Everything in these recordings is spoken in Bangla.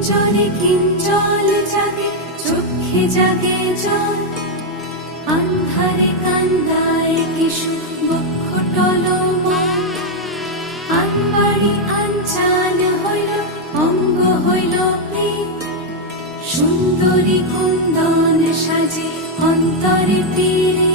কুঞ্জরে কিঞ্জল জাগে, চোখে জাগে জল। আন্ধারে কান্দায় কিশু বক্ষ টলমল। আনবাড়ি আনচান হইল, অঙ্গ হইল পীত। সুন্দরী কুন্দন সাজে অন্তরে পীরে।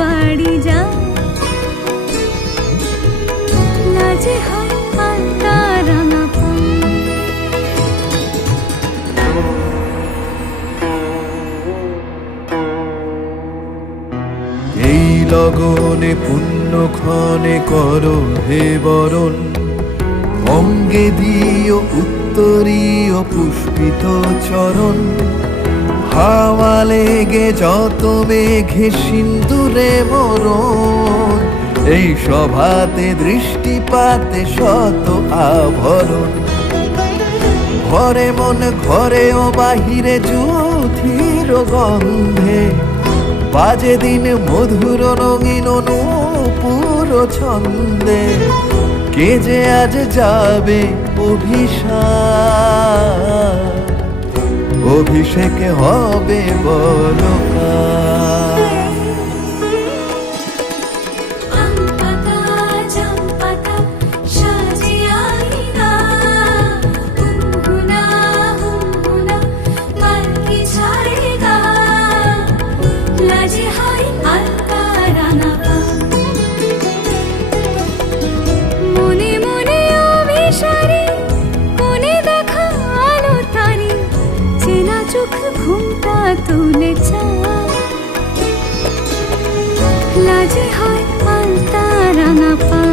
বাড়ি যা লাজে হয় আলতা রাঙা পান। এই লগনে পুণ্যক্ষণে করো হে বরণ, অঙ্গে দিও উত্তরীয় পুষ্পিত চরণ। হাওয়া লেগে যত মেঘে সিন্দুরে মরণ, এই সভাতে দৃষ্টিপাতে শত আভরণ। ঘরে মন ঘরে ও বাহিরে যুথির গন্ধে, বাজে দিন মধুর রঙিন নূপুর ছন্দে। কে যে আজ যাবে অভিশাপ, অভিষেকে হবে বলো ঘুমটা তুলে লাজে হয় আলতা রাঙা পা,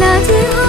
লাজে হয়